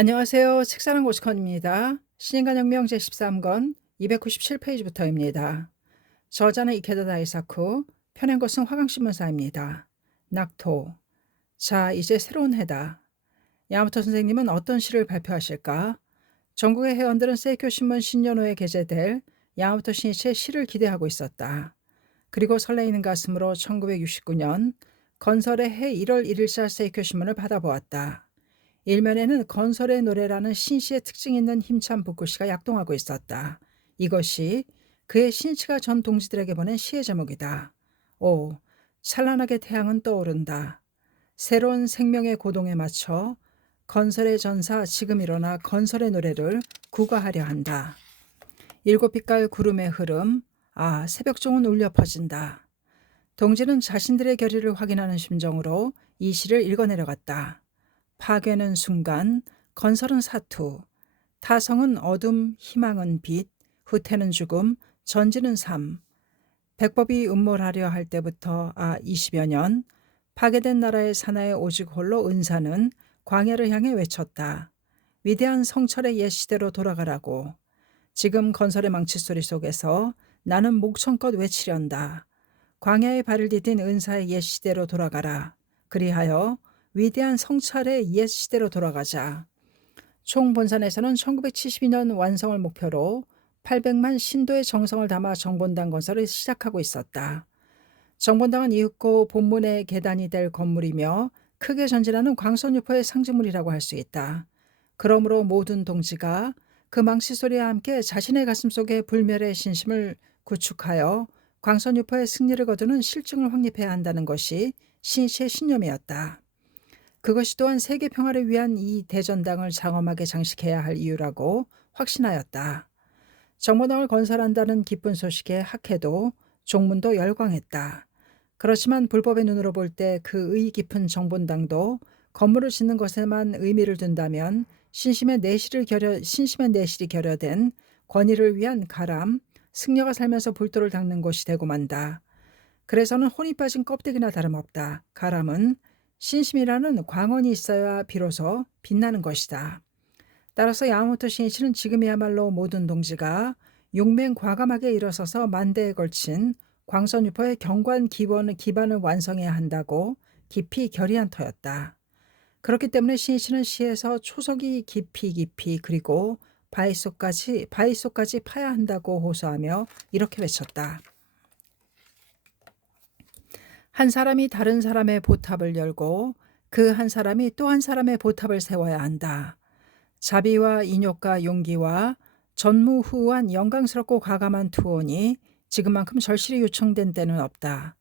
안녕하세요. 책사랑 고스컨입니다. 신인간혁명 제13권 297페이지부터입니다. 저자는 이케다 다이사쿠, 펴낸 것은 화강신문사입니다. 낙토. 자, 이제 새로운 해다. 야마토 선생님은 어떤 시를 발표하실까? 전국의 회원들은 세이쿄 신문 신년호에 게재될 야마토 신이치의 시를 기대하고 있었다. 그리고 설레이는 가슴으로 1969년 건설의 해 1월 1일자 세이쿄 신문을 받아보았다. 일면에는 건설의 노래라는 신시의 특징 있는 힘찬 붓글씨가 약동하고 있었다. 이것이 그의 신치가 전 동지들에게 보낸 시의 제목이다. 오, 찬란하게 태양은 떠오른다. 새로운 생명의 고동에 맞춰 건설의 전사 지금 일어나 건설의 노래를 구가하려 한다. 일곱 빛깔 구름의 흐름, 새벽종은 울려 퍼진다. 동지는 자신들의 결의를 확인하는 심정으로 이 시를 읽어내려갔다. 파괴는 순간, 건설은 사투, 타성은 어둠, 희망은 빛, 후퇴는 죽음, 전지는 삶. 백법이 음몰하려 할 때부터 20여 년, 파괴된 나라의 사나이 오직 홀로 은사는 광야를 향해 외쳤다. 위대한 성철의 옛 시대로 돌아가라고. 지금 건설의 망치 소리 속에서 나는 목청껏 외치련다. 광야에 발을 디딘 은사의 옛 시대로 돌아가라. 그리하여 위대한 성찰의 옛 시대로 돌아가자. 총본산에서는 1972년 완성을 목표로 800만 신도의 정성을 담아 정본당 건설을 시작하고 있었다. 정본당은 이윽고 본문의 계단이 될 건물이며 크게 전진하는 광선유포의 상징물이라고 할 수 있다. 그러므로 모든 동지가 그 망치 소리와 함께 자신의 가슴 속에 불멸의 신심을 구축하여 광선유포의 승리를 거두는 실증을 확립해야 한다는 것이 신시의 신념이었다. 그것이 또한 세계 평화를 위한 이 대전당을 장엄하게 장식해야 할 이유라고 확신하였다. 정보당을 건설한다는 기쁜 소식에 학회도 종문도 열광했다. 그렇지만 불법의 눈으로 볼 때 그 의의 깊은 정본당도 건물을 짓는 것에만 의미를 둔다면 신심의 내실이 결여된 권위를 위한 가람, 승려가 살면서 불도를 닦는 곳이 되고 만다. 그래서는 혼이 빠진 껍데기나 다름없다. 가람은 신심이라는 광원이 있어야 비로소 빛나는 것이다. 따라서 야마모토 신이치는 지금이야말로 모든 동지가 용맹과감하게 일어서서 만대에 걸친 광선유포의 경관 기반을 완성해야 한다고 깊이 결의한 터였다. 그렇기 때문에 신이치는 시에서 초석이 깊이 그리고 바위속까지 파야 한다고 호소하며 이렇게 외쳤다. 한 사람이 다른 사람의 보탑을 열고 그 한 사람이 또 한 사람의 보탑을 세워야 한다. 자비와 인욕과 용기와 전무후무한 영광스럽고 과감한 투혼이 지금만큼 절실히 요청된 때는 없다.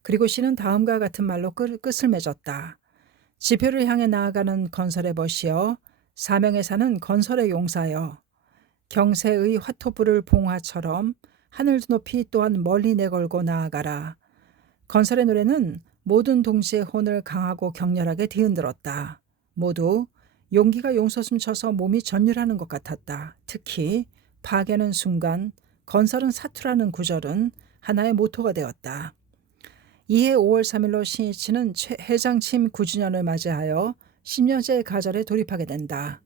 그리고 시는 다음과 같은 말로 끝을 맺었다. 지표를 향해 나아가는 건설의 벗이여, 사명에 사는 건설의 용사여, 경세의 화토불을 봉화처럼 하늘도 높이 또한 멀리 내걸고 나아가라. 건설의 노래는 모든 동지의 혼을 강하고 격렬하게 뒤흔들었다. 모두 용기가 용솟음 쳐서 몸이 전율하는 것 같았다. 특히 파괴는 순간, 건설은 사투라는 구절은 하나의 모토가 되었다. 이해 5월 3일로 신이치는 해장침 9주년을 맞이하여 10년째 가절에 돌입하게 된다.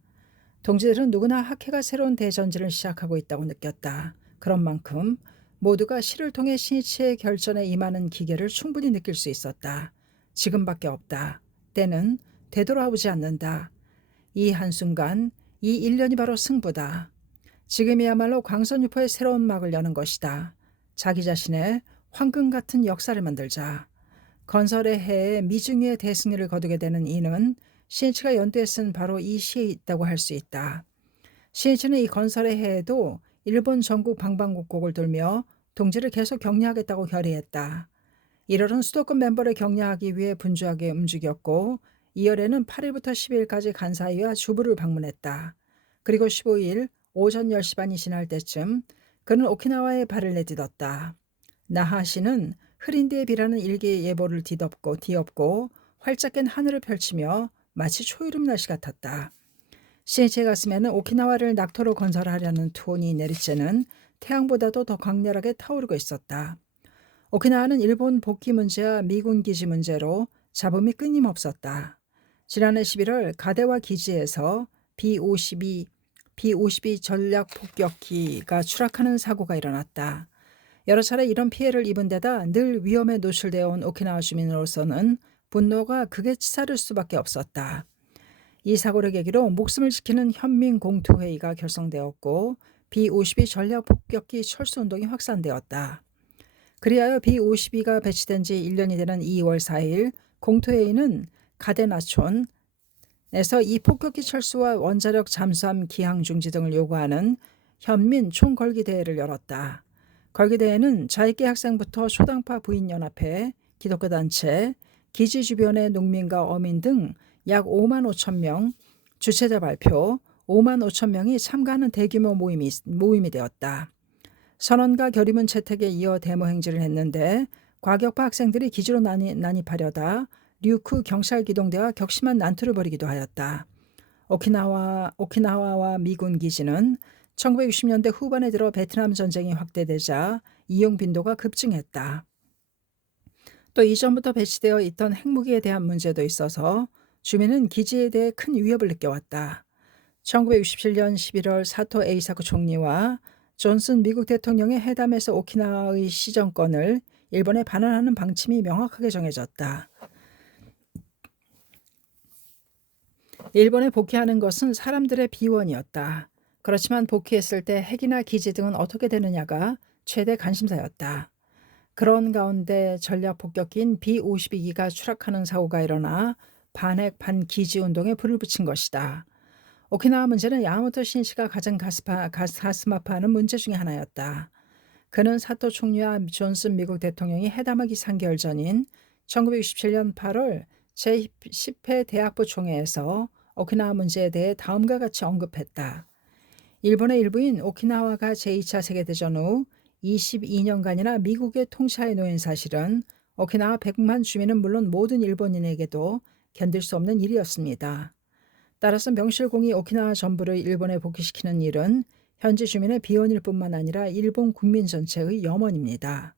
동지들은 누구나 학회가 새로운 대전진을 시작하고 있다고 느꼈다. 그런 만큼 모두가 시를 통해 신이치의 결전에 임하는 기계를 충분히 느낄 수 있었다. 지금밖에 없다. 때는 되돌아오지 않는다. 이 한순간, 이 1년이 바로 승부다. 지금이야말로 광선유포의 새로운 막을 여는 것이다. 자기 자신의 황금 같은 역사를 만들자. 건설의 해에 미중위의 대승리를 거두게 되는 이는 신이치가 연두에 쓴 바로 이 시에 있다고 할 수 있다. 신이치는 이 건설의 해에도 일본 전국 방방곡곡을 돌며 동지를 계속 격려하겠다고 결의했다. 1월은 수도권 멤버를 격려하기 위해 분주하게 움직였고 2월에는 8일부터 12일까지 간사이와 주부를 방문했다. 그리고 15일 오전 10시 반이 지날 때쯤 그는 오키나와에 발을 내딛었다. 나하시는 흐린 데에 비라는 일기예보를 뒤엎고 활짝 깬 하늘을 펼치며 마치 초이름 날씨 같았다. 신이치의 가슴에는 오키나와를 낙토로 건설하려는 투혼이 내리쬐는 태양보다도 더 강렬하게 타오르고 있었다. 오키나와는 일본 복귀 문제와 미군 기지 문제로 잡음이 끊임없었다. 지난해 11월 가데와 기지에서 B-52 전략 폭격기가 추락하는 사고가 일어났다. 여러 차례 이런 피해를 입은 데다 늘 위험에 노출되어 온 오키나와 주민으로서는 분노가 극에 치사를 수밖에 없었다. 이 사고를 계기로 목숨을 지키는 현민공투회의가 결성되었고 B-52 전략 폭격기 철수운동이 확산되었다. 그리하여 B-52가 배치된 지 1년이 되는 2월 4일 공투회의는 가데나촌에서 이 폭격기 철수와 원자력 잠수함 기항 중지 등을 요구하는 현민 총걸기 대회를 열었다. 걸기대회는 자익계 학생부터 초당파 부인연합회, 기독교 단체, 기지 주변의 농민과 어민 등 약 5만 5천 명, 주최자 발표 5만 5천 명이 참가하는 대규모 모임이 되었다. 선언과 결의문 채택에 이어 데모 행진을 했는데 과격파 학생들이 기지로 난입하려다 류크 경찰기동대와 격심한 난투를 벌이기도 하였다. 오키나와와 미군 기지는 1960년대 후반에 들어 베트남 전쟁이 확대되자 이용 빈도가 급증했다. 또 이전부터 배치되어 있던 핵무기에 대한 문제도 있어서 주민은 기지에 대해 큰 위협을 느껴왔다. 1967년 11월 사토 에이사쿠 총리와 존슨 미국 대통령의 회담에서 오키나와의 시정권을 일본에 반환하는 방침이 명확하게 정해졌다. 일본에 복귀하는 것은 사람들의 비원이었다. 그렇지만 복귀했을 때 핵이나 기지 등은 어떻게 되느냐가 최대 관심사였다. 그런 가운데 전략 폭격기인 B-52기가 추락하는 사고가 일어나 반핵 반기지 운동에 불을 붙인 것이다. 오키나와 문제는 야마모토 신시가 가장 가슴 아파하는 문제 중에 하나였다. 그는 사토 총리와 존슨 미국 대통령이 회담하기 3개월 전인 1967년 8월 제10회 대학부 총회에서 오키나와 문제에 대해 다음과 같이 언급했다. 일본의 일부인 오키나와가 제2차 세계대전 후 22년간이나 미국의 통치하에 놓인 사실은 오키나와 100만 주민은 물론 모든 일본인에게도 견딜 수 없는 일이었습니다. 따라서 명실공히 오키나와 전부를 일본에 복귀시키는 일은 현지 주민의 비원일 뿐만 아니라 일본 국민 전체의 염원입니다.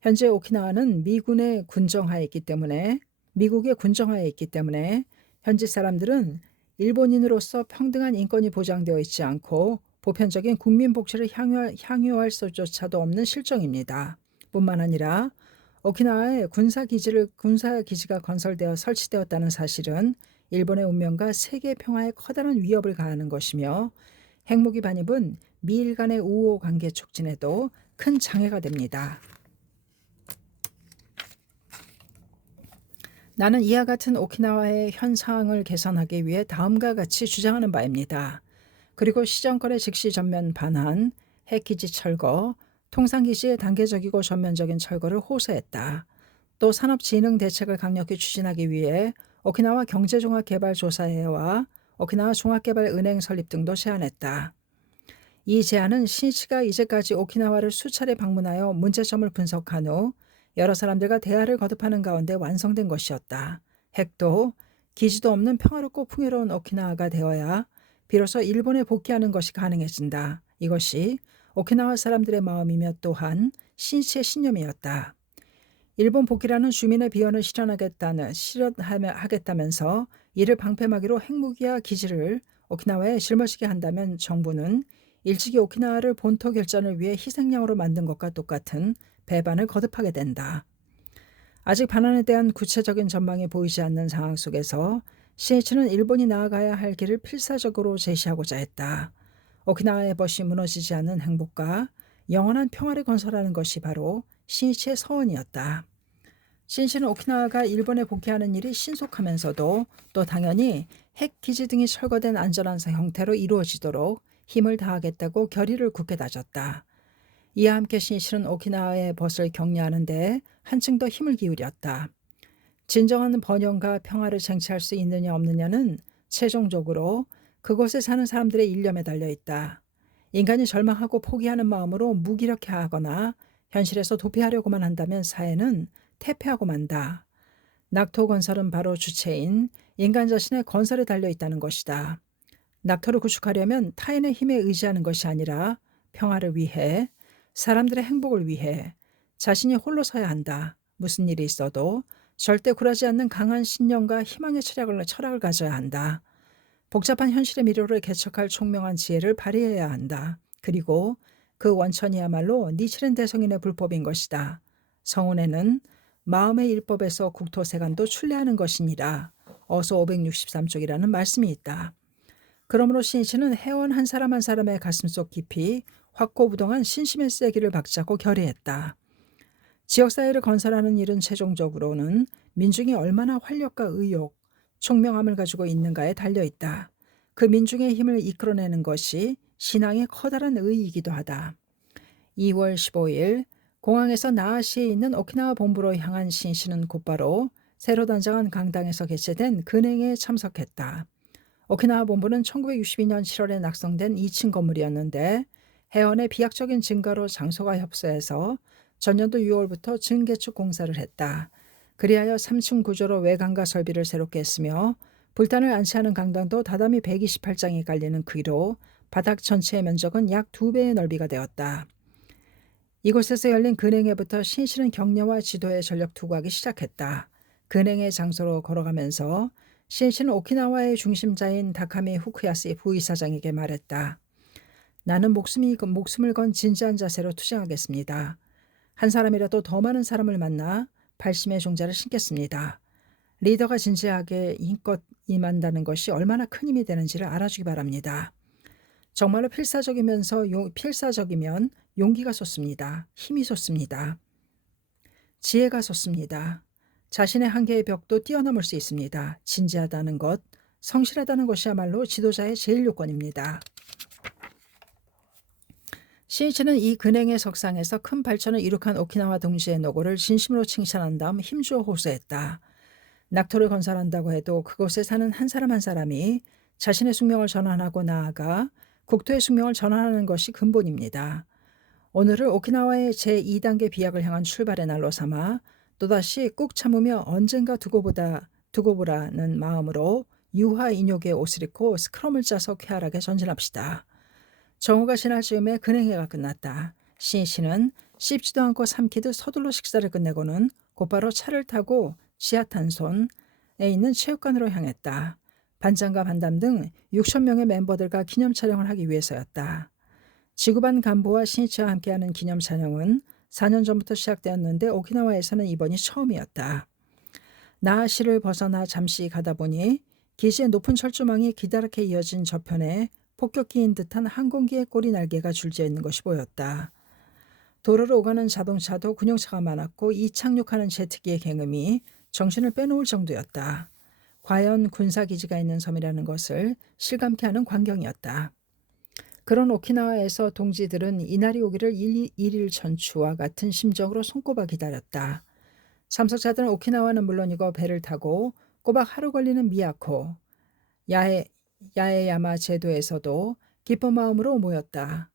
현재 오키나와는 미국의 군정하에 있기 때문에 현지 사람들은 일본인으로서 평등한 인권이 보장되어 있지 않고 보편적인 국민 복지를 향유할 수조차도 없는 실정입니다. 뿐만 아니라 오키나와에 군사기지가 건설되어 설치되었다는 사실은 일본의 운명과 세계 평화에 커다란 위협을 가하는 것이며 핵무기 반입은 미일 간의 우호 관계 촉진에도 큰 장애가 됩니다. 나는 이와 같은 오키나와의 현 상황을 개선하기 위해 다음과 같이 주장하는 바입니다. 그리고 시정권의 즉시 전면 반환, 핵기지 철거, 통상기지의 단계적이고 전면적인 철거를 호소했다. 또 산업진흥 대책을 강력히 추진하기 위해 오키나와 경제종합개발조사회와 오키나와 종합개발은행 설립 등도 제안했다. 이 제안은 신시가 이제까지 오키나와를 수차례 방문하여 문제점을 분석한 후 여러 사람들과 대화를 거듭하는 가운데 완성된 것이었다. 핵도 기지도 없는 평화롭고 풍요로운 오키나와가 되어야 비로소 일본에 복귀하는 것이 가능해진다. 이것이 오키나와 사람들의 마음이며 또한 신시의 신념이었다. 일본 복귀라는 주민의 비원을 실현하겠다면서 이를 방패막이로 핵무기와 기지를 오키나와에 짊어지게 한다면 정부는 일찍이 오키나와를 본토 결전을 위해 희생양으로 만든 것과 똑같은 배반을 거듭하게 된다. 아직 반환에 대한 구체적인 전망이 보이지 않는 상황 속에서 신이치는 일본이 나아가야 할 길을 필사적으로 제시하고자 했다. 오키나와의 벗이 무너지지 않는 행복과 영원한 평화를 건설하는 것이 바로 신이치의 서원이었다. 신이치는 오키나와가 일본에 복귀하는 일이 신속하면서도 또 당연히 핵기지 등이 철거된 안전한 형태로 이루어지도록 힘을 다하겠다고 결의를 굳게 다졌다. 이와 함께 신이치는 오키나와의 벗을 격려하는 데 한층 더 힘을 기울였다. 진정한 번영과 평화를 쟁취할 수 있느냐 없느냐는 최종적으로 그곳에 사는 사람들의 일념에 달려있다. 인간이 절망하고 포기하는 마음으로 무기력해하거나 현실에서 도피하려고만 한다면 사회는 퇴폐하고 만다. 낙토 건설은 바로 주체인 인간 자신의 건설에 달려있다는 것이다. 낙토를 구축하려면 타인의 힘에 의지하는 것이 아니라 평화를 위해, 사람들의 행복을 위해 자신이 홀로 서야 한다. 무슨 일이 있어도 절대 굴하지 않는 강한 신념과 희망의 철학을 가져야 한다. 복잡한 현실의 미로를 개척할 총명한 지혜를 발휘해야 한다. 그리고 그 원천이야말로 니치렌 대성인의 불법인 것이다. 성운에는 마음의 일법에서 국토세간도 출래하는 것이니라. 어서 563쪽이라는 말씀이 있다. 그러므로 신이치는 회원 한 사람 한 사람의 가슴속 깊이 확고부동한 신심의 세기를 박자고 결의했다. 지역사회를 건설하는 일은 최종적으로는 민중이 얼마나 활력과 의욕, 총명함을 가지고 있는가에 달려있다. 그 민중의 힘을 이끌어내는 것이 신앙의 커다란 의의이기도 하다. 2월 15일 공항에서 나아시에 있는 오키나와 본부로 향한 신씨는 곧바로 새로 단장한 강당에서 개최된 근행에 참석했다. 오키나와 본부는 1962년 7월에 낙성된 2층 건물이었는데 해원의 비약적인 증가로 장소가 협소해서 전년도 6월부터 증개축 공사를 했다. 그리하여 3층 구조로 외관과 설비를 새롭게 했으며 불단을 안치하는 강당도 다다미 128장이 깔리는 크기로 바닥 전체의 면적은 약 2배의 넓이가 되었다. 이곳에서 열린 근행회부터 신씨는 격려와 지도에 전력 투구하기 시작했다. 근행회 장소로 걸어가면서 신씨는 오키나와의 중심자인 다카미 후쿠야스 부의사장에게 말했다. 나는 목숨을 건 진지한 자세로 투쟁하겠습니다. 한 사람이라도 더 많은 사람을 만나 발심의 종자를 심겠습니다. 리더가 진지하게 힘껏 임한다는 것이 얼마나 큰 힘이 되는지를 알아주기 바랍니다. 정말로 필사적이면 용기가 솟습니다. 힘이 솟습니다. 지혜가 솟습니다. 자신의 한계의 벽도 뛰어넘을 수 있습니다. 진지하다는 것, 성실하다는 것이야말로 지도자의 제일 요건입니다. 신이치는 이 근행의 석상에서 큰 발전을 이룩한 오키나와 동지의 노고를 진심으로 칭찬한 다음 힘주어 호소했다. 낙토를 건설한다고 해도 그곳에 사는 한 사람 한 사람이 자신의 숙명을 전환하고 나아가 국토의 숙명을 전환하는 것이 근본입니다. 오늘을 오키나와의 제2단계 비약을 향한 출발의 날로 삼아 또다시 꾹 참으며 언젠가 두고 보라는 마음으로 유화 인욕의 옷을 입고 스크럼을 짜서 쾌활하게 전진합시다. 정오가 지날 즈음에 근행회가 끝났다. 신이치는 씹지도 않고 삼키듯 서둘러 식사를 끝내고는 곧바로 차를 타고 지하탄손에 있는 체육관으로 향했다. 반장과 반담 등 6천 명의 멤버들과 기념 촬영을 하기 위해서였다. 지구반 간부와 신이치와 함께하는 기념 촬영은 4년 전부터 시작되었는데 오키나와에서는 이번이 처음이었다. 나아시를 벗어나 잠시 가다 보니 기지의 높은 철조망이 기다랗게 이어진 저편에 폭격기인 듯한 항공기의 꼬리 날개가 줄지어 있는 것이 보였다. 도로를 오가는 자동차도 군용차가 많았고 이 착륙하는 제트기의 굉음이 정신을 빼놓을 정도였다. 과연 군사기지가 있는 섬이라는 것을 실감케 하는 광경이었다. 그런 오키나와에서 동지들은 이날이 오기를 일일 전추와 같은 심정으로 손꼽아 기다렸다. 참석자들은 오키나와는 물론이고 배를 타고 꼬박 하루 걸리는 미야코, 야에야마 제도에서도 기쁜 마음으로 모였다.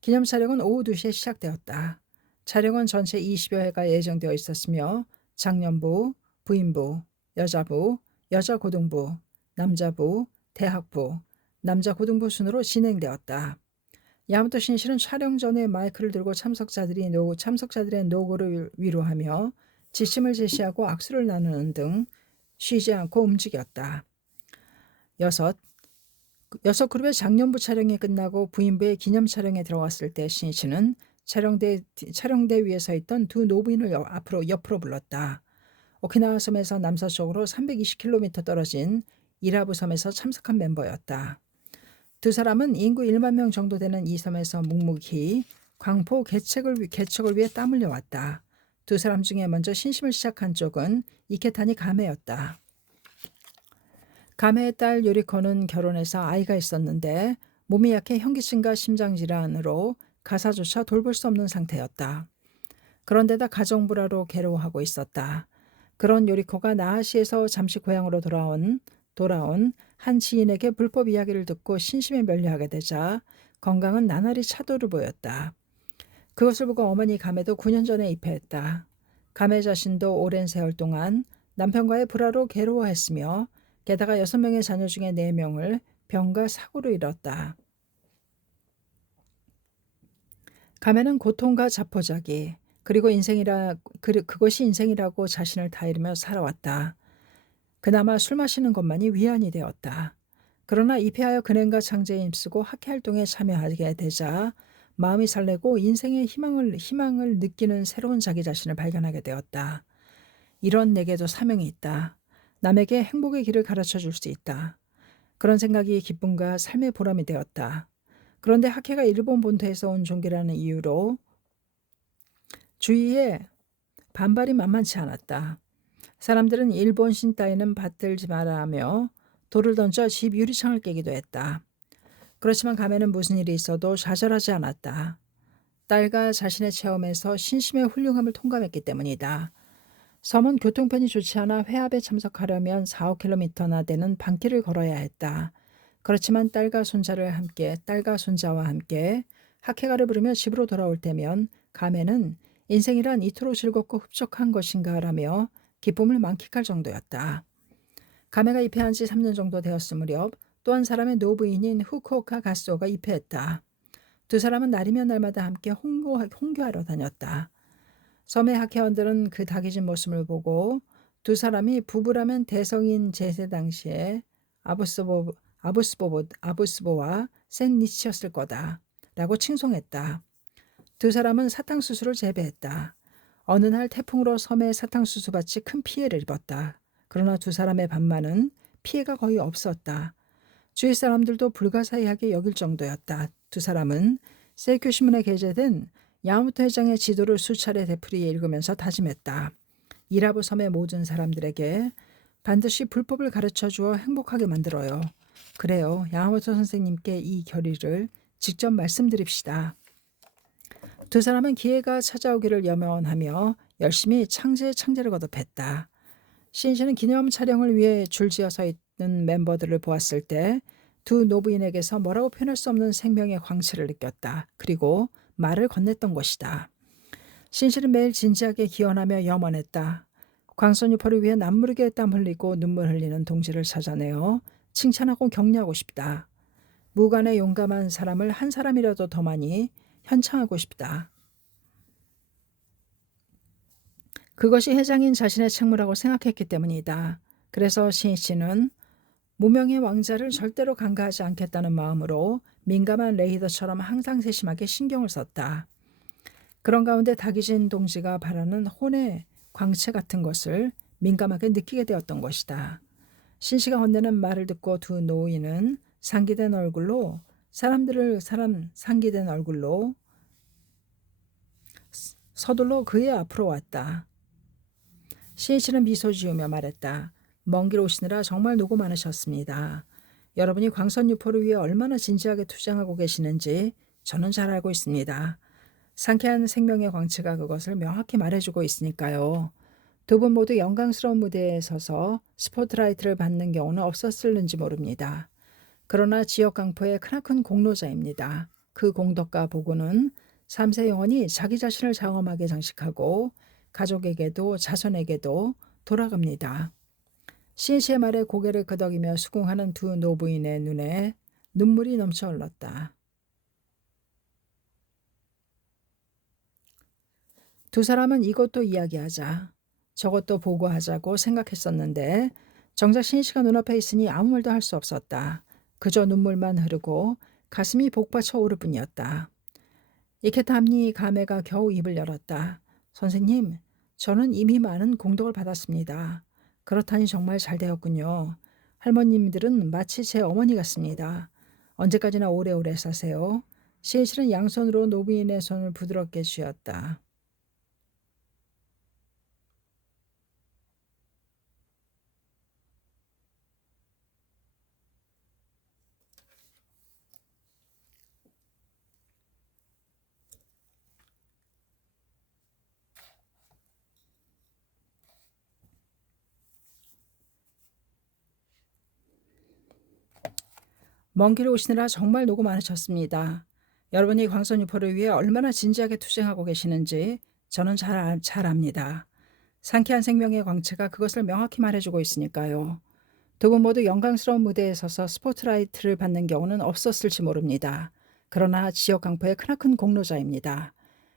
기념 촬영은 오후 2시에 시작되었다. 촬영은 전체 20여 회가 예정되어 있었으며 장년부, 부인부, 여자부, 여자고등부, 남자부, 대학부, 남자고등부 순으로 진행되었다. 야마토 신실은 촬영 전에 마이크를 들고 참석자들의 노고를 위로하며 지침을 제시하고 악수를 나누는 등 쉬지 않고 움직였다. 여섯 그룹의 장년부 촬영이 끝나고 부인부의 기념 촬영에 들어갔을 때 신이치는 촬영대 위에 서 있던 두 노부인을 옆으로 불렀다. 오키나와 섬에서 남서쪽으로 320km 떨어진 이라부 섬에서 참석한 멤버였다. 두 사람은 인구 1만 명 정도 되는 이 섬에서 묵묵히 광포 개척을 위해 땀 흘려왔다. 두 사람 중에 먼저 신심을 시작한 쪽은 이케타니 가메였다. 가메의 딸 요리코는 결혼해서 아이가 있었는데 몸이 약해 현기증과 심장질환으로 가사조차 돌볼 수 없는 상태였다. 그런데다 가정불화로 괴로워하고 있었다. 그런 요리코가 나하시에서 잠시 고향으로 돌아온 한 지인에게 불법 이야기를 듣고 신심에 멸려하게 되자 건강은 나날이 차도를 보였다. 그것을 보고 어머니 가메도 9년 전에 입회했다. 가메 자신도 오랜 세월 동안 남편과의 불화로 괴로워했으며 게다가 6명의 자녀 중에 4명을 병과 사고로 잃었다. 가메는 고통과 자포자기 그리고 그것이 인생이라고 자신을 다이르며 살아왔다. 그나마 술 마시는 것만이 위안이 되었다. 그러나 입회하여 근행과 창제에 힘쓰고 학회활동에 참여하게 되자 마음이 설레고 인생의 희망을 느끼는 새로운 자기 자신을 발견하게 되었다. 이런 내게도 사명이 있다. 남에게 행복의 길을 가르쳐 줄 수 있다. 그런 생각이 기쁨과 삶의 보람이 되었다. 그런데 학회가 일본 본토에서 온 종교라는 이유로 주위에 반발이 만만치 않았다. 사람들은 일본 신 따위는 받들지 마라 하며 돌을 던져 집 유리창을 깨기도 했다. 그렇지만 가면은 무슨 일이 있어도 좌절하지 않았다. 딸과 자신의 체험에서 신심의 훌륭함을 통감했기 때문이다. 섬은 교통편이 좋지 않아 회합에 참석하려면 4-5km나 되는 반길을 걸어야 했다. 그렇지만 딸과 손자와 함께 학회가를 부르며 집으로 돌아올 때면 가면은 인생이란 이토록 즐겁고 흡족한 것인가 라며 기쁨을 만끽할 정도였다. 가메가 입회한 지 3년 정도 되었을 무렵 또 한 사람의 노부인인 후쿠오카 가스오가 입회했다. 두 사람은 날이면 날마다 함께 홍교하러 다녔다. 섬의 학회원들은 그 다기진 모습을 보고 두 사람이 부부라면 대성인 제세 당시에 아부스보와 센 니치였을 거다 라고 칭송했다. 두 사람은 사탕수수를 재배했다. 어느 날 태풍으로 섬의 사탕수수밭이 큰 피해를 입었다. 그러나 두 사람의 반만은 피해가 거의 없었다. 주위 사람들도 불가사의하게 여길 정도였다. 두 사람은 세이큐 신문에 게재된 야마모토 회장의 지도를 수차례 되풀이 읽으면서 다짐했다. 이라부 섬의 모든 사람들에게 반드시 불법을 가르쳐 주어 행복하게 만들어요. 그래요. 야마모토 선생님께 이 결의를 직접 말씀드립시다. 두 사람은 기회가 찾아오기를 염원하며 열심히 창제를 거듭했다. 신씨는 기념 촬영을 위해 줄지어 서 있는 멤버들을 보았을 때 두 노부인에게서 뭐라고 표현할 수 없는 생명의 광채를 느꼈다. 그리고 말을 건넸던 것이다. 신씨는 매일 진지하게 기원하며 염원했다. 광선유포를 위해 남무르게 땀 흘리고 눈물 흘리는 동지를 찾아내어 칭찬하고 격려하고 싶다. 무관의 용감한 사람을 한 사람이라도 더 많이 현창하고 싶다. 그것이 회장인 자신의 책무라고 생각했기 때문이다. 그래서 신씨는 무명의 왕자를 절대로 간과하지 않겠다는 마음으로 민감한 레이더처럼 항상 세심하게 신경을 썼다. 그런 가운데 다기진 동지가 바라는 혼의 광채 같은 것을 민감하게 느끼게 되었던 것이다. 신씨가 건네는 말을 듣고 두 노인은 상기된 얼굴로 서둘러 그의 앞으로 왔다. 신씨는 미소 지으며 말했다. 먼 길 오시느라 정말 노고 많으셨습니다. 여러분이 광선유포를 위해 얼마나 진지하게 투쟁하고 계시는지 저는 잘 알고 있습니다. 상쾌한 생명의 광채가 그것을 명확히 말해주고 있으니까요. 두 분 모두 영광스러운 무대에 서서 스포트라이트를 받는 경우는 없었을는지 모릅니다. 그러나 지역 강포의 크나큰 공로자입니다. 그 공덕과 보고는 3세 영원히 자기 자신을 장엄하게 장식하고 가족에게도 자손에게도 돌아갑니다. 신씨의 말에 고개를 끄덕이며 수긍하는 두 노부인의 눈에 눈물이 넘쳐 흘렀다. 두 사람은 이것도 이야기하자, 저것도 보고하자고 생각했었는데 정작 신씨가 눈앞에 있으니 아무 말도 할 수 없었다. 그저 눈물만 흐르고 가슴이 복받쳐 오를 뿐이었다. 이케타함니 가메가 겨우 입을 열었다. 선생님, 저는 이미 많은 공덕을 받았습니다. 그렇다니 정말 잘 되었군요. 할머님들은 마치 제 어머니 같습니다. 언제까지나 오래오래 사세요. 신씨는 양손으로 노부인의 손을 부드럽게 쥐었다. 먼 길 오시느라 정말 노고 많으셨습니다. 여러분이 광선유포를 위해 얼마나 진지하게 투쟁하고 계시는지 저는 잘 압니다. 상쾌한 생명의 광채가 그것을 명확히 말해주고 있으니까요. 두 분 모두 영광스러운 무대에 서서 스포트라이트를 받는 경우는 없었을지 모릅니다. 그러나 지역 강포의 크나큰 공로자입니다.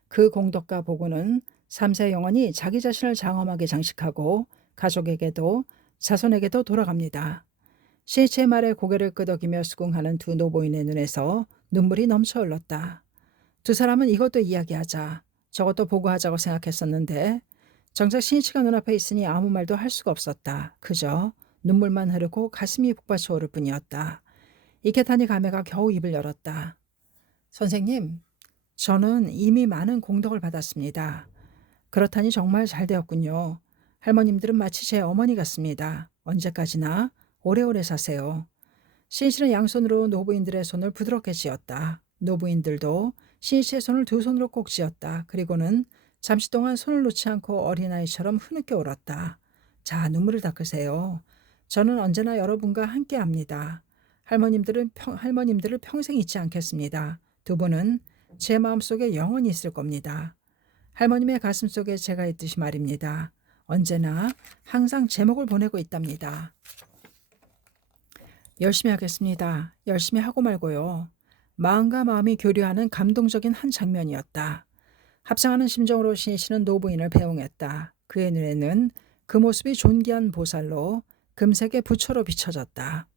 그 공덕과 보고는 3세 영원히 자기 자신을 장엄하게 장식하고 가족에게도 자손에게도 돌아갑니다. 신이치의 말에 고개를 끄덕이며 수긍하는 두 노부인의 눈에서 눈물이 넘쳐 흘렀다. 두 사람은 이것도 이야기하자, 저것도 보고하자고 생각했었는데 정작 신이치가 눈앞에 있으니 아무 말도 할 수가 없었다. 그저 눈물만 흐르고 가슴이 북받쳐 오를 뿐이었다. 이케타니 가메가 겨우 입을 열었다. 선생님, 저는 이미 많은 공덕을 받았습니다. 그렇다니 정말 잘 되었군요. 할머님들은 마치 제 어머니 같습니다. 언제까지나 오래오래 사세요. 신이치는 양손으로 노부인들의 손을 부드럽게 쥐었다. 노부인들도 신이치의 손을 두 손으로 꼭 쥐었다. 그리고는 잠시 동안 손을 놓지 않고 어린아이처럼 흐느껴 울었다. 자, 눈물을 닦으세요. 저는 언제나 여러분과 함께합니다. 할머님들을 평생 잊지 않겠습니다. 두 분은 제 마음속에 영원히 있을 겁니다. 할머님의 가슴속에 제가 있듯이 말입니다. 언제나 항상 제목을 보내고 있답니다. 열심히 하겠습니다. 열심히 하고 말고요. 마음과 마음이 교류하는 감동적인 한 장면이었다. 합상하는 심정으로 신이치는 노부인을 배웅했다. 그의 눈에는 그 모습이 존귀한 보살로 금색의 부처로 비춰졌다.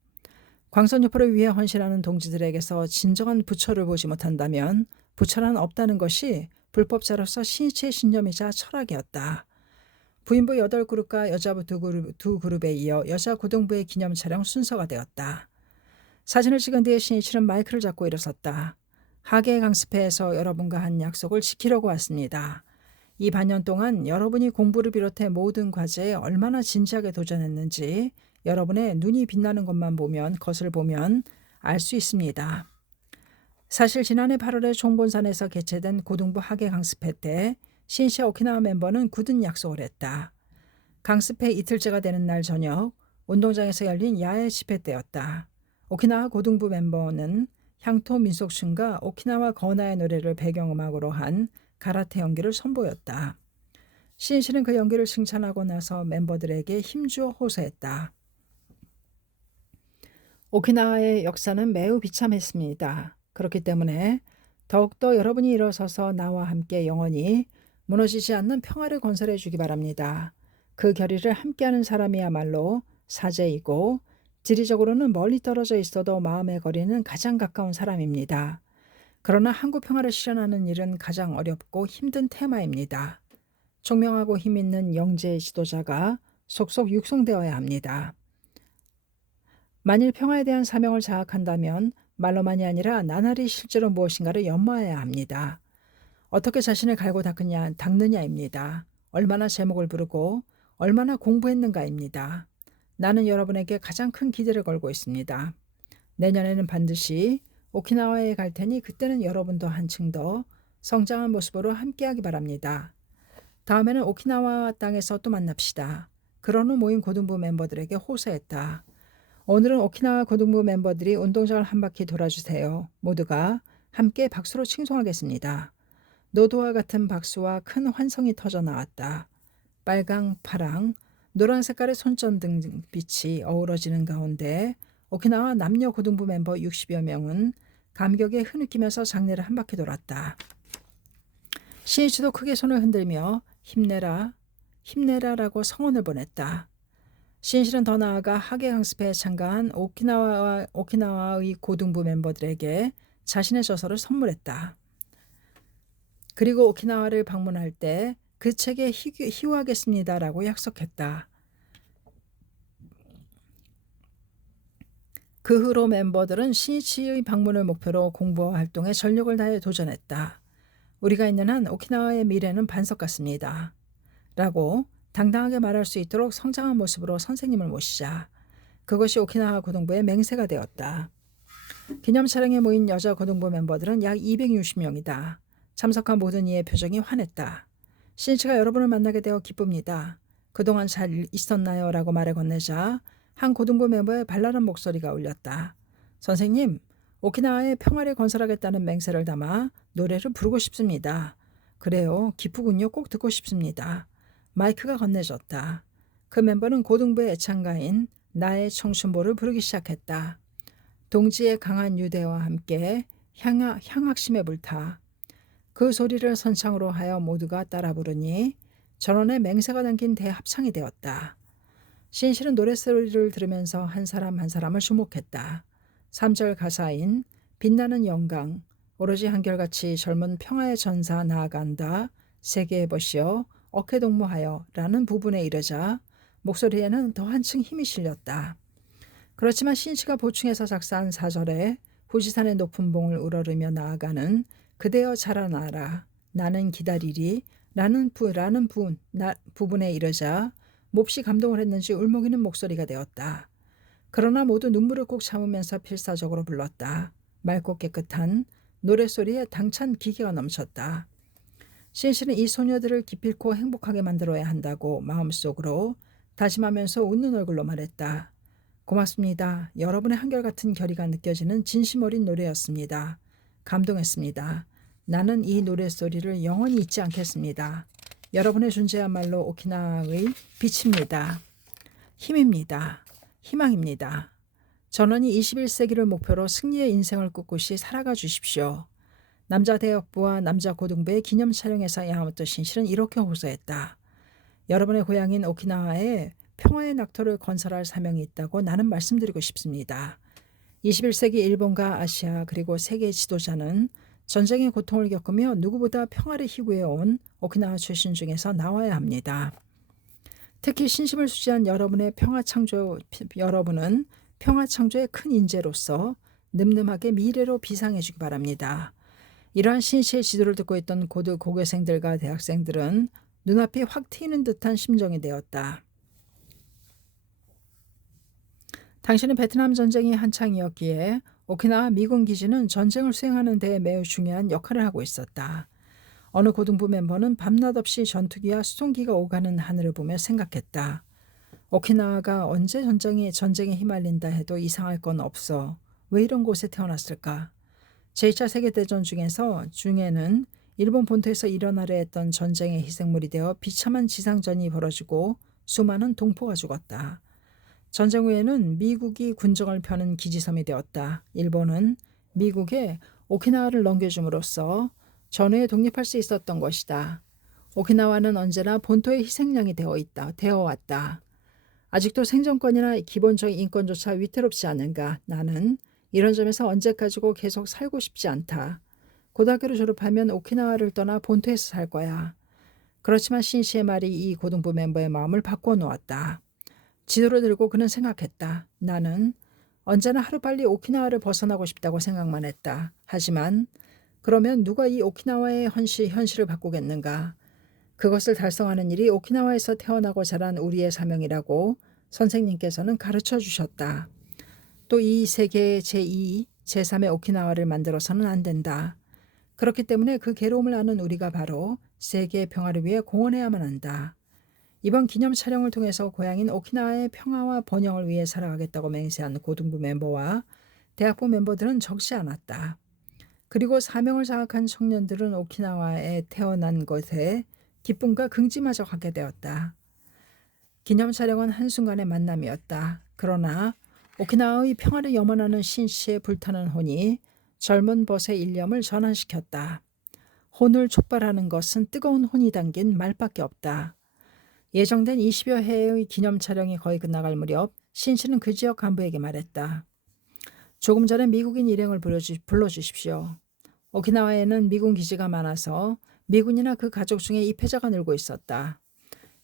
광선유포를 위해 헌신하는 동지들에게서 진정한 부처를 보지 못한다면 부처란 없다는 것이 불법자로서 신이치의 신념이자 철학이었다. 부인부 8그룹과 여자부 2그룹에 이어 여자 고등부의 기념 촬영 순서가 되었다. 사진을 찍은 뒤에 신이치는 마이크를 잡고 일어섰다. 하계 강습회에서 여러분과 한 약속을 지키려고 왔습니다. 이 반년 동안 여러분이 공부를 비롯해 모든 과제에 얼마나 진지하게 도전했는지 여러분의 눈이 빛나는 것을 보면 알 수 있습니다. 사실 지난해 8월에 총본산에서 개최된 고등부 하계 강습회 때 신이치와 오키나와 멤버는 굳은 약속을 했다. 강습회 이틀째가 되는 날 저녁 운동장에서 열린 야외 집회 때였다. 오키나와 고등부 멤버는 향토 민속춤과 오키나와 거나의 노래를 배경음악으로 한 가라테 연기를 선보였다. 신이치는 그 연기를 칭찬하고 나서 멤버들에게 힘주어 호소했다. 오키나와의 역사는 매우 비참했습니다. 그렇기 때문에 더욱더 여러분이 일어서서 나와 함께 영원히 무너지지 않는 평화를 건설해 주기 바랍니다. 그 결의를 함께하는 사람이야말로 사제이고 지리적으로는 멀리 떨어져 있어도 마음의 거리는 가장 가까운 사람입니다. 그러나 한국 평화를 실현하는 일은 가장 어렵고 힘든 테마입니다. 총명하고 힘있는 영재의 지도자가 속속 육성되어야 합니다. 만일 평화에 대한 사명을 자학한다면 말로만이 아니라 나날이 실제로 무엇인가를 연마해야 합니다. 어떻게 자신을 갈고 닦느냐입니다. 얼마나 제목을 부르고 얼마나 공부했는가입니다. 나는 여러분에게 가장 큰 기대를 걸고 있습니다. 내년에는 반드시 오키나와에 갈 테니 그때는 여러분도 한층 더 성장한 모습으로 함께하기 바랍니다. 다음에는 오키나와 땅에서 또 만납시다. 그런 후 모인 고등부 멤버들에게 호소했다. 오늘은 오키나와 고등부 멤버들이 운동장을 한 바퀴 돌아주세요. 모두가 함께 박수로 칭송하겠습니다. 노도와 같은 박수와 큰 환성이 터져 나왔다. 빨강, 파랑, 노란 색깔의 손전등 빛이 어우러지는 가운데 오키나와 남녀 고등부 멤버 60여 명은 감격에 흐느끼면서 장례를 한 바퀴 돌았다. 신이치도 크게 손을 흔들며 힘내라, 힘내라라고 성원을 보냈다. 신이치는 더 나아가 하계 강습회에 참가한 오키나와의 고등부 멤버들에게 자신의 저서를 선물했다. 그리고 오키나와를 방문할 때 그 책에 희우하겠습니다라고 약속했다. 그 후로 멤버들은 신이치의 방문을 목표로 공부와 활동에 전력을 다해 도전했다. 우리가 있는 한 오키나와의 미래는 반석 같습니다. 라고 당당하게 말할 수 있도록 성장한 모습으로 선생님을 모시자. 그것이 오키나와 고등부의 맹세가 되었다. 기념 촬영에 모인 여자 고등부 멤버들은 약 260명이다. 참석한 모든 이의 표정이 환했다. 신이치가 여러분을 만나게 되어 기쁩니다. 그동안 잘 있었나요? 라고 말을 건네자 한 고등부 멤버의 발랄한 목소리가 울렸다. 선생님, 오키나와의 평화를 건설하겠다는 맹세를 담아 노래를 부르고 싶습니다. 그래요, 기쁘군요. 꼭 듣고 싶습니다. 마이크가 건네졌다. 그 멤버는 고등부의 애창가인 나의 청춘보를 부르기 시작했다. 동지의 강한 유대와 함께 향악심에 불타. 그 소리를 선창으로 하여 모두가 따라 부르니 전원의 맹세가 담긴 대합창이 되었다. 신실은 노랫소리를 들으면서 한 사람 한 사람을 주목했다. 3절 가사인 빛나는 영광, 오로지 한결같이 젊은 평화의 전사 나아간다. 세계에 보시어 어깨동무하여 라는 부분에 이르자 목소리에는 더 한층 힘이 실렸다. 그렇지만 신씨가 보충해서 작사한 4절에 후지산의 높은 봉을 우러르며 나아가는 그대여 자라나라 나는 기다리리 라는 부분에 이르자 몹시 감동을 했는지 울먹이는 목소리가 되었다. 그러나 모두 눈물을 꾹 참으면서 필사적으로 불렀다. 맑고 깨끗한 노랫소리에 당찬 기계가 넘쳤다. 신씨는 이 소녀들을 기필코 행복하게 만들어야 한다고 마음속으로 다짐하면서 웃는 얼굴로 말했다. 고맙습니다. 여러분의 한결같은 결의가 느껴지는 진심 어린 노래였습니다. 감동했습니다. 나는 이 노랫소리를 영원히 잊지 않겠습니다. 여러분의 존재야말로 오키나와의 빛입니다. 힘입니다. 희망입니다. 전원이 21세기를 목표로 승리의 인생을 꿋꿋이 살아가 주십시오. 남자 대학부와 남자 고등부의 기념 촬영에서 야마토 신실은 이렇게 호소했다. 여러분의 고향인 오키나와에 평화의 낙토를 건설할 사명이 있다고 나는 말씀드리고 싶습니다. 21세기 일본과 아시아 그리고 세계 지도자는 전쟁의 고통을 겪으며 누구보다 평화를 희구해온 오키나와 출신 중에서 나와야 합니다. 특히 신심을 수지한 여러분은 평화 창조의 큰 인재로서 늠름하게 미래로 비상해 주기 바랍니다. 이러한 신시의 지도를 듣고 있던 고교생들과 대학생들은 눈앞이 확 트이는 듯한 심정이 되었다. 당시는 베트남 전쟁이 한창이었기에 오키나와 미군 기지는 전쟁을 수행하는 데 매우 중요한 역할을 하고 있었다. 어느 고등부 멤버는 밤낮 없이 전투기와 수송기가 오가는 하늘을 보며 생각했다. 오키나와가 언제 전쟁에 휘말린다 해도 이상할 건 없어. 왜 이런 곳에 태어났을까? 제2차 세계대전 중에는 일본 본토에서 일어나려 했던 전쟁의 희생물이 되어 비참한 지상전이 벌어지고 수많은 동포가 죽었다. 전쟁 후에는 미국이 군정을 펴는 기지섬이 되었다. 일본은 미국에 오키나와를 넘겨줌으로써 전후에 독립할 수 있었던 것이다. 오키나와는 언제나 본토의 희생양이 되어 왔다. 아직도 생존권이나 기본적인 인권조차 위태롭지 않은가. 나는 이런 점에서 언제까지고 계속 살고 싶지 않다. 고등학교를 졸업하면 오키나와를 떠나 본토에서 살 거야. 그렇지만 신시의 말이 이 고등부 멤버의 마음을 바꾸어 놓았다. 지도를 들고 그는 생각했다. 나는 언제나 하루빨리 오키나와를 벗어나고 싶다고 생각만 했다. 하지만 그러면 누가 이 오키나와의 현실을 바꾸겠는가? 그것을 달성하는 일이 오키나와에서 태어나고 자란 우리의 사명이라고 선생님께서는 가르쳐 주셨다. 또 이 세계의 제2, 제3의 오키나와를 만들어서는 안 된다. 그렇기 때문에 그 괴로움을 아는 우리가 바로 세계의 평화를 위해 공헌해야만 한다. 이번 기념 촬영을 통해서 고향인 오키나와의 평화와 번영을 위해 살아가겠다고 맹세한 고등부 멤버와 대학부 멤버들은 적지 않았다. 그리고 사명을 장악한 청년들은 오키나와에 태어난 것에 기쁨과 긍지마저 갖게 되었다. 기념 촬영은 한순간의 만남이었다. 그러나 오키나와의 평화를 염원하는 신씨의 불타는 혼이 젊은 벗의 일념을 전환시켰다. 혼을 촉발하는 것은 뜨거운 혼이 담긴 말밖에 없다. 예정된 20여 회의 기념 촬영이 거의 끝나갈 무렵 신씨는 그 지역 간부에게 말했다. 조금 전에 미국인 일행을 불러주십시오. 오키나와에는 미군 기지가 많아서 미군이나 그 가족 중에 입회자가 늘고 있었다.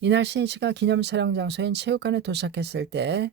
이날 신씨가 기념 촬영 장소인 체육관에 도착했을 때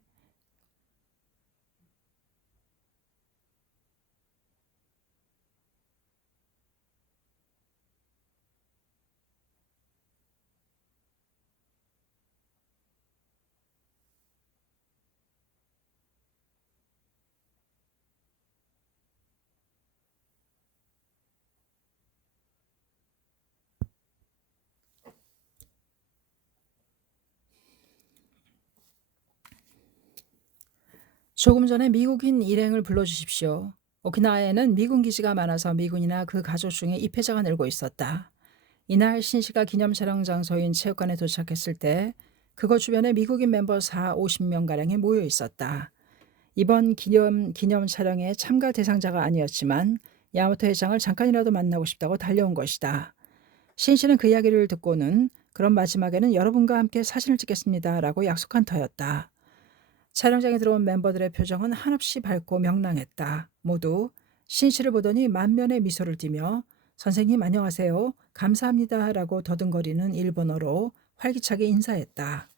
조금 전에 미국인 일행을 불러주십시오. 오키나와에는 미군 기지가 많아서 미군이나 그 가족 중에 입회자가 늘고 있었다. 이날 신씨가 기념 촬영 장소인 체육관에 도착했을 때 그곳 주변에 미국인 멤버 50명가량이 모여 있었다. 이번 기념 촬영의 참가 대상자가 아니었지만 야마토 회장을 잠깐이라도 만나고 싶다고 달려온 것이다. 신씨는 그 이야기를 듣고는 그럼 마지막에는 여러분과 함께 사진을 찍겠습니다. 라고 약속한 터였다. 촬영장에 들어온 멤버들의 표정은 한없이 밝고 명랑했다. 모두 신 씨를 보더니 만면의 미소를 띠며 선생님 안녕하세요. 감사합니다. 라고 더듬거리는 일본어로 활기차게 인사했다.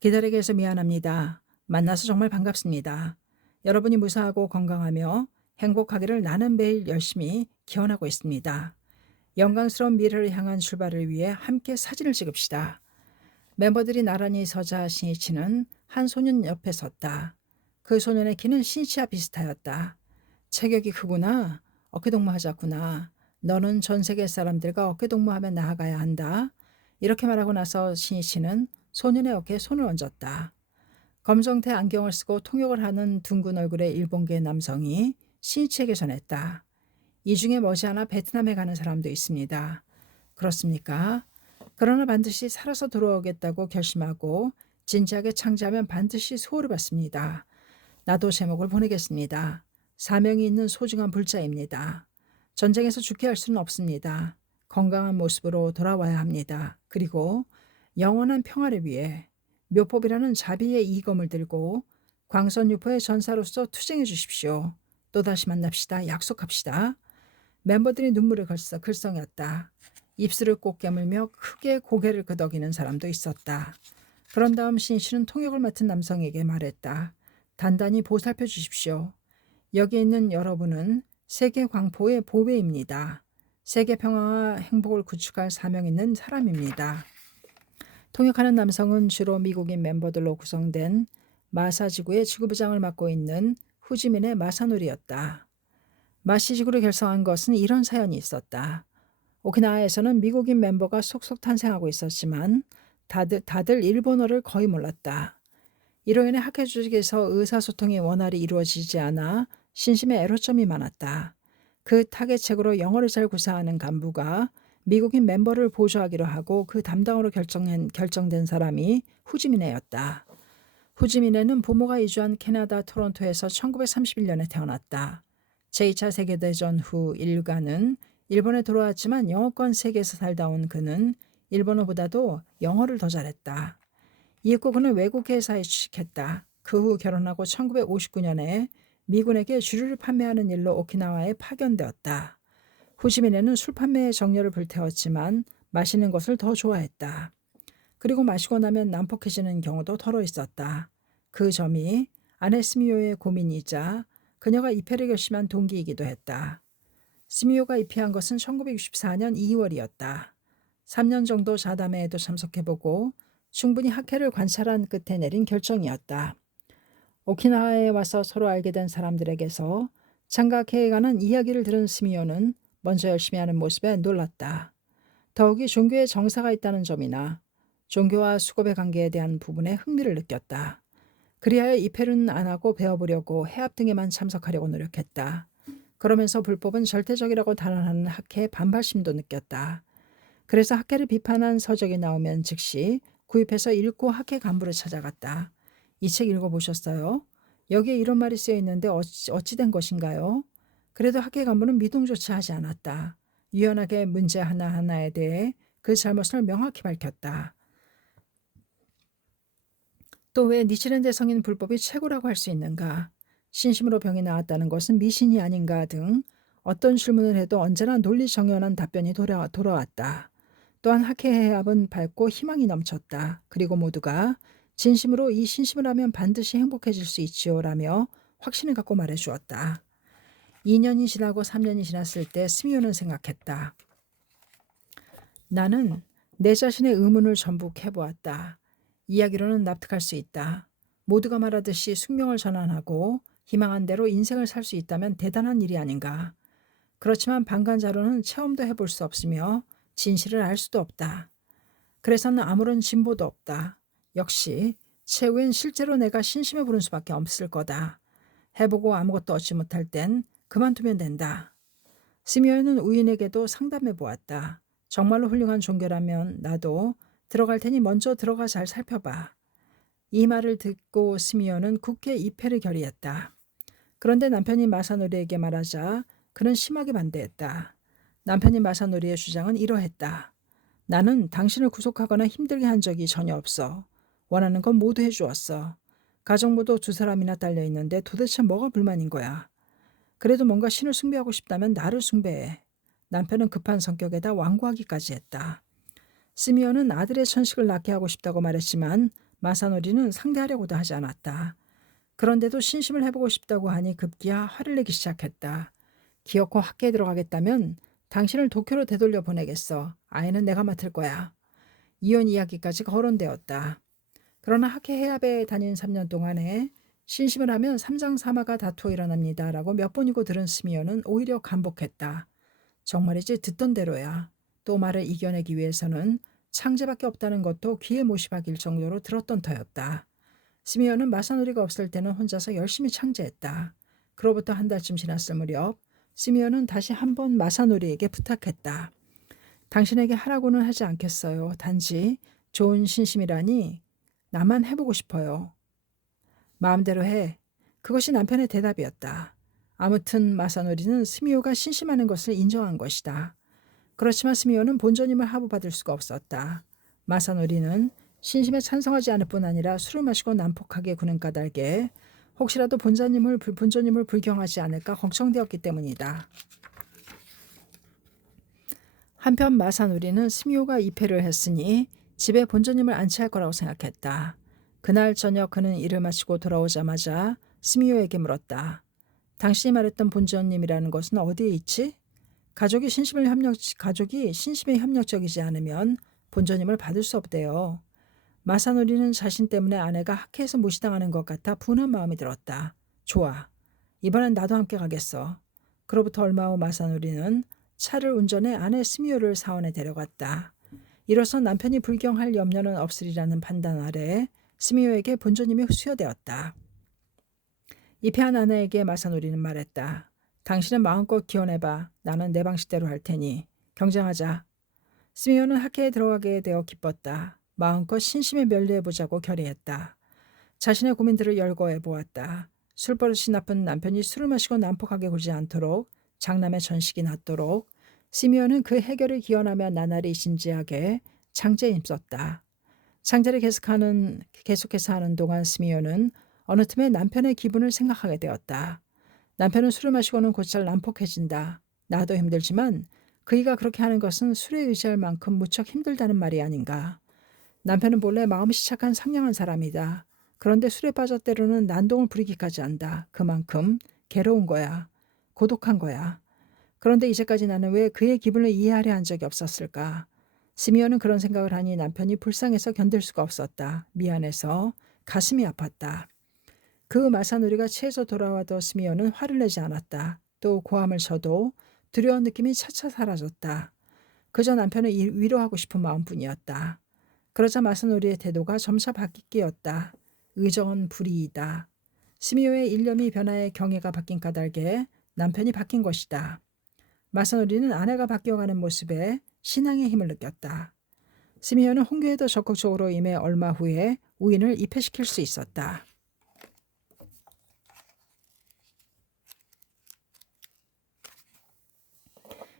기다리게 해서 미안합니다. 만나서 정말 반갑습니다. 여러분이 무사하고 건강하며 행복하기를 나는 매일 열심히 기원하고 있습니다. 영광스러운 미래를 향한 출발을 위해 함께 사진을 찍읍시다. 멤버들이 나란히 서자 신이치는 한 소년 옆에 섰다. 그 소년의 키는 신이치와 비슷하였다. 체격이 크구나. 어깨동무하자꾸나. 너는 전 세계 사람들과 어깨동무하며 나아가야 한다. 이렇게 말하고 나서 신이치는 소년의 어깨에 손을 얹었다. 검정태 안경을 쓰고 통역을 하는 둥근 얼굴의 일본계 남성이 신이치에게 전했다. 이 중에 머지않아 베트남에 가는 사람도 있습니다. 그렇습니까? 그러나 반드시 살아서 돌아오겠다고 결심하고 진지하게 창제하면 반드시 수호를 받습니다. 나도 제목을 보내겠습니다. 사명이 있는 소중한 불자입니다. 전쟁에서 죽게 할 수는 없습니다. 건강한 모습으로 돌아와야 합니다. 그리고 영원한 평화를 위해 묘법이라는 자비의 이검을 들고 광선유포의 전사로서 투쟁해 주십시오. 또다시 만납시다. 약속합시다. 멤버들이 눈물을 글썽였다. 입술을 꼭 깨물며 크게 고개를 끄덕이는 사람도 있었다. 그런 다음 신씨는 통역을 맡은 남성에게 말했다. 단단히 보살펴 주십시오. 여기 있는 여러분은 세계 광포의 보배입니다. 세계 평화와 행복을 구축할 사명 있는 사람입니다. 통역하는 남성은 주로 미국인 멤버들로 구성된 마사지구의 지구부장을 맡고 있는 후지민의 마사노리였다. 마시지구를 결성한 것은 이런 사연이 있었다. 오키나와에서는 미국인 멤버가 속속 탄생하고 있었지만 다들 일본어를 거의 몰랐다. 이로 인해 학회 조직에서 의사소통이 원활히 이루어지지 않아 신심의 애로점이 많았다. 그 타겟책으로 영어를 잘 구사하는 간부가 미국인 멤버를 보조하기로 하고 그 담당으로 결정된 사람이 후지미네였다. 후지미네는 부모가 이주한 캐나다 토론토에서 1931년에 태어났다. 제2차 세계대전 후 일가는 일본에 돌아왔지만 영어권 세계에서 살다 온 그는 일본어보다도 영어를 더 잘했다. 이윽고 그는 외국 회사에 취직했다. 그 후 결혼하고 1959년에 미군에게 주류를 판매하는 일로 오키나와에 파견되었다. 후지미네는 술 판매에 정열을 불태웠지만 마시는 것을 더 좋아했다. 그리고 마시고 나면 난폭해지는 경우도 더러 있었다. 그 점이 아내 스미요의 고민이자 그녀가 입회를 결심한 동기이기도 했다. 스미요가 입회한 것은 1964년 2월이었다. 3년 정도 자담회에도 참석해보고 충분히 학회를 관찰한 끝에 내린 결정이었다. 오키나와에 와서 서로 알게 된 사람들에게서 장각회에 관한 이야기를 들은 스미요는 먼저 열심히 하는 모습에 놀랐다. 더욱이 종교에 정사가 있다는 점이나 종교와 수급의 관계에 대한 부분에 흥미를 느꼈다. 그리하여 입회는 안 하고 배워보려고 해합 등에만 참석하려고 노력했다. 그러면서 불법은 절대적이라고 단언하는 학회의 반발심도 느꼈다. 그래서 학회를 비판한 서적이 나오면 즉시 구입해서 읽고 학회 간부를 찾아갔다. 이 책 읽어보셨어요? 여기에 이런 말이 쓰여 있는데 어찌 된 것인가요? 그래도 학회 간부는 미동조차 하지 않았다. 유연하게 문제 하나하나에 대해 그 잘못을 명확히 밝혔다. 또 왜 니치렌대 성인 불법이 최고라고 할 수 있는가? 신심으로 병이 나았다는 것은 미신이 아닌가 등 어떤 질문을 해도 언제나 논리 정연한 답변이 돌아왔다. 또한 학회 해합은 밝고 희망이 넘쳤다. 그리고 모두가 진심으로 이 신심을 하면 반드시 행복해질 수 있지요라며 확신을 갖고 말해주었다. 2년이 지나고 3년이 지났을 때 스미요는 생각했다. 나는 내 자신의 의문을 전부 캐보았다. 이야기로는 납득할 수 있다. 모두가 말하듯이 숙명을 전환하고 희망한 대로 인생을 살 수 있다면 대단한 일이 아닌가. 그렇지만 방관자로는 체험도 해볼 수 없으며 진실을 알 수도 없다. 그래서는 아무런 진보도 없다. 역시 최후엔 실제로 내가 신심을 부른 수밖에 없을 거다. 해보고 아무것도 얻지 못할 땐 그만두면 된다. 스미어는 우인에게도 상담해 보았다. 정말로 훌륭한 종교라면 나도 들어갈 테니 먼저 들어가 잘 살펴봐. 이 말을 듣고 스미어는 굳게 입회를 결의했다. 그런데 남편이 마사노리에게 말하자 그는 심하게 반대했다. 남편이 마사노리의 주장은 이러했다. 나는 당신을 구속하거나 힘들게 한 적이 전혀 없어. 원하는 건 모두 해주었어. 가정부도 두 사람이나 딸려 있는데 도대체 뭐가 불만인 거야. 그래도 뭔가 신을 숭배하고 싶다면 나를 숭배해. 남편은 급한 성격에다 완고하기까지 했다. 시미온은 아들의 천식을 낳게 하고 싶다고 말했지만 마사노리는 상대하려고도 하지 않았다. 그런데도 신심을 해보고 싶다고 하니 급기야 화를 내기 시작했다. 기어코 학교에 들어가겠다면 당신을 도쿄로 되돌려 보내겠어. 아이는 내가 맡을 거야. 이혼 이야기까지 거론되었다. 그러나 학회 해압에 다닌 3년 동안에 신심을 하면 삼장사마가 다투어 일어납니다. 라고 몇 번이고 들은 스미어는 오히려 간복했다. 정말이지 듣던 대로야. 또 말을 이겨내기 위해서는 창제밖에 없다는 것도 귀에 못이 박일 정도로 들었던 터였다. 스미어는 마사노리가 없을 때는 혼자서 열심히 창제했다. 그로부터 한 달쯤 지났을 무렵 스미어는 다시 한번 마사노리에게 부탁했다. 당신에게 하라고는 하지 않겠어요. 단지 좋은 신심이라니 나만 해보고 싶어요. 마음대로 해. 그것이 남편의 대답이었다. 아무튼 마사노리는 스미오가 신심하는 것을 인정한 것이다. 그렇지만 스미오는 본전임을 하부받을 수가 없었다. 마사노리는 신심에 찬성하지 않을 뿐 아니라 술을 마시고 난폭하게 구는 까닭에 혹시라도 본전임을 불경하지 않을까 걱정되었기 때문이다. 한편 마사노리는 스미오가 입회를 했으니 집에 본전임을 안치할 거라고 생각했다. 그날 저녁 그는 일을 마치고 돌아오자마자 스미오에게 물었다. 당신이 말했던 본전임이라는 것은 어디에 있지? 가족이 신심에 협력적이지 않으면 본전임을 받을 수 없대요. 마사노리는 자신 때문에 아내가 학회에서 무시당하는 것 같아 분한 마음이 들었다. 좋아. 이번엔 나도 함께 가겠어. 그로부터 얼마 후 마사노리는 차를 운전해 아내 스미오를 사원에 데려갔다. 이로써 남편이 불경할 염려는 없으리라는 판단 아래 스미오에게 본전임이 수여되었다. 입회한 아내에게 마사노리는 말했다. 당신은 마음껏 기원해봐. 나는 내 방식대로 할 테니. 경쟁하자. 스미오는 학회에 들어가게 되어 기뻤다. 마음껏 신심에 면리해보자고 결의했다. 자신의 고민들을 열거해 보았다. 술버릇이 나쁜 남편이 술을 마시고 난폭하게 굴지 않도록 장남의 전식이 낫도록 스미오는 그 해결을 기원하며 나날이 진지하게 창제에 힘썼다. 창제를 계속해서 하는 동안 스미오는 어느 틈에 남편의 기분을 생각하게 되었다. 남편은 술을 마시고는 곧잘 난폭해진다. 나도 힘들지만 그이가 그렇게 하는 것은 술에 의지할 만큼 무척 힘들다는 말이 아닌가. 남편은 본래 마음이 착한 상냥한 사람이다. 그런데 술에 빠져 때로는 난동을 부리기까지 한다. 그만큼 괴로운 거야. 고독한 거야. 그런데 이제까지 나는 왜 그의 기분을 이해하려 한 적이 없었을까? 스미어는 그런 생각을 하니 남편이 불쌍해서 견딜 수가 없었다. 미안해서 가슴이 아팠다. 그 마사노리가 취해서 돌아와도 스미어는 화를 내지 않았다. 또 고함을 쳐도 두려운 느낌이 차차 사라졌다. 그저 남편을 위로하고 싶은 마음뿐이었다. 그러자 마사노리의 태도가 점차 바뀌었다. 의정은 불이이다. 스미오의 일념이 변화해 경애가 바뀐 까닭에 남편이 바뀐 것이다. 마사노리는 아내가 바뀌어가는 모습에 신앙의 힘을 느꼈다. 스미오는 홍교에 더 적극적으로 임해 얼마 후에 우인을 입회시킬 수 있었다.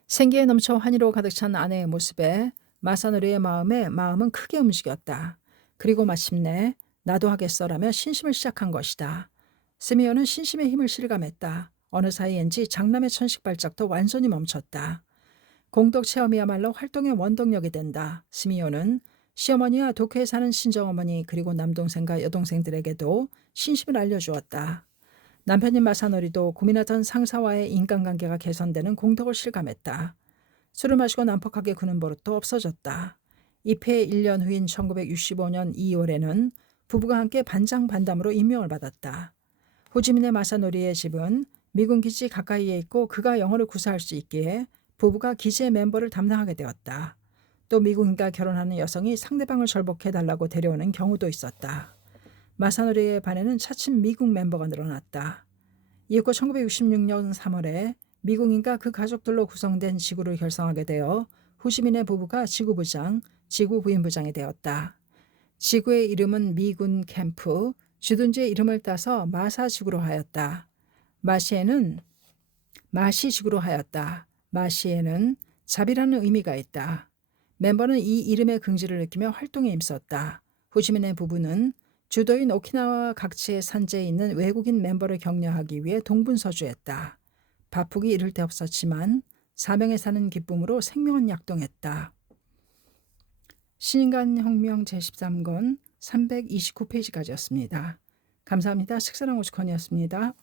생기에 넘쳐 환희로 가득 찬 아내의 모습에 마사노리의 마음은 크게 움직였다. 그리고 마침내 나도 하겠어라며 신심을 시작한 것이다. 스미어는 신심의 힘을 실감했다. 어느 사이엔지 장남의 천식 발작도 완전히 멈췄다. 공덕 체험이야말로 활동의 원동력이 된다. 스미어는 시어머니와 도쿄에 사는 친정어머니 그리고 남동생과 여동생들에게도 신심을 알려주었다. 남편인 마사노리도 고민하던 상사와의 인간관계가 개선되는 공덕을 실감했다. 술을 마시고 난폭하게 구는 버릇도 없어졌다. 입회 1년 후인 1965년 2월에는 부부가 함께 반장반담으로 임명을 받았다. 호지민의 마사노리의 집은 미군 기지 가까이에 있고 그가 영어를 구사할 수 있기에 부부가 기지의 멤버를 담당하게 되었다. 또 미군과 결혼하는 여성이 상대방을 절복해달라고 데려오는 경우도 있었다. 마사노리의 반에는 차츰 미국 멤버가 늘어났다. 이후 1966년 3월에 미국인과 그 가족들로 구성된 지구를 결성하게 되어 호시민의 부부가 지구부장, 지구부인부장이 되었다. 지구의 이름은 미군 캠프, 주둔지의 이름을 따서 마사지구로 하였다. 마시지구로 하였다. 마시에는 잡이라는 의미가 있다. 멤버는 이 이름의 긍지를 느끼며 활동에 힘썼다. 호지민의 부부는 주도인 오키나와 각지의 산지에 있는 외국인 멤버를 격려하기 위해 동분서주했다. 바쁘기 이를 데 없었지만 사명에 사는 기쁨으로 생명은 약동했다. 신인간혁명 제13권 329페이지까지였습니다. 감사합니다. 식사랑 오죽헌이었습니다.